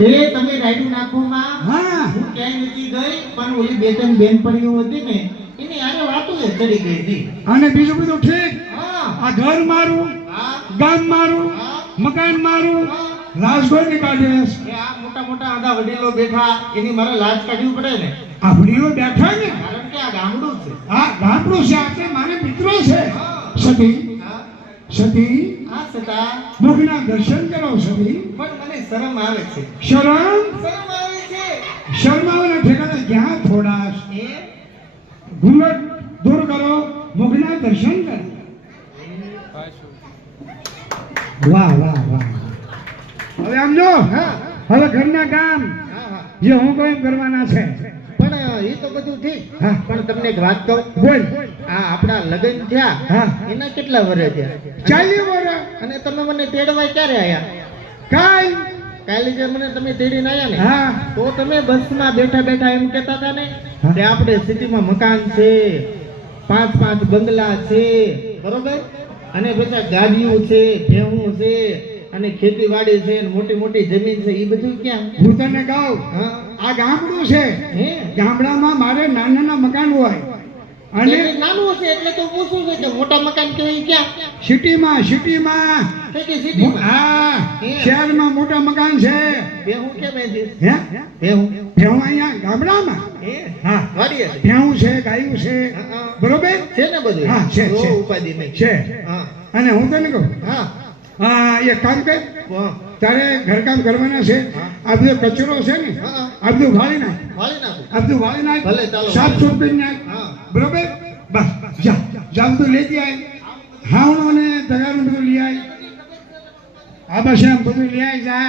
એ તમે રાઈડું નાખો માં. હા હું ક્યાંય નથી ગઈ પણ ઓલી બે ત્રણ બેનપણીઓ હતી ને એની આરે વાતો જ ચડી ગઈ હતી. અને બીજું બધું ઠીક. હા આ ઘર મારું, હા ગામ મારું, હા મકાન મારું, હા. રાજગોળ ની કાઢેસ. એ આ મોટા મોટા આધા વડીલો બેઠા એની મારે લાજ કાઢવી પડે ને, આ વડીલો બેઠા ને, કારણ કે આ ગામડું છે. આ ગામડું છે, આપણે મારે મિત્રો છે. હા. સતી હા સતી હા છતાં મુખના દર્શન કરો સતી. પણ મને શરમ આવે છે. શરમ શરમ આવે છે. શરમાવાના ઠેકાણા ક્યાં થોડા. એ ઘૂંઘટ દૂર કરો, મુખના દર્શન કરો. વાહ વાહ વાહ. હવે આમ જો, હા હવે ઘરના કામ હા હા. જે હું કોઈ કરવાના છે. પણ એ તો બધું ઠીક. હા. પણ તમને એક વાત કહું. બોલ. આ આપણા લગ્ન થયા હા. એના કેટલા વર્ષ થયા? 40 વર્ષ. અને તમે મને તેડવા ક્યારે આયા? કાઈ. કાલે જે મને તમે તેડીને આયા ને, હા તો તમે બસમાં બેઠા બેઠા એમ કહેતા હતા ને હા. કે આપણે સિટીમાં મકાન છે, 5 બંગલા છે, બરોબર, અને બધા ગાડીઓ છે, ભેહું છે, અને ખેતીવાડી છે, અને મોટી મોટી જમીન છે, એ બધું ક્યાં? હું તને કહું, હા આ ગામડું છે. હે ગામડામાં મારે નાના નાના મકાન હોય અને એટલે નાનું છે એટલે તો પૂછું છે કે મોટા મકાન કે ઈ ક્યાં? સિટીમાં છે કે સિટીમાં? હા શહેરમાં મોટા મકાન છે. ભેહું કેમ એથી? હે ભેહું ભેહું અહીંયા ગામડામાં. હે હા વાડીએ છે? ભેહું છે, ગાયું છે, હા, હા. બરોબર છે ને બધું? હા, છે, તો છે. ઉપાધિ નહીં. છે. હા અને હું તને કહું, હા હા એક કામ કર, હા. તારે ઘરકામ કરવાના છે. હા. આ બધો કચરો છે ને, હા. આ બધું વાળી નાખ, વાળી નાખું. આ બધું વાળી નાખ, ભલે, ચાલો. સાફ સુફ કરી નાખ, હા. બરોબર. બસ જા જા, બધું લેતી આય. હાવણો ને તગારું બધું લઈ આય. આ બસ એમ બધું લઈ આય જા.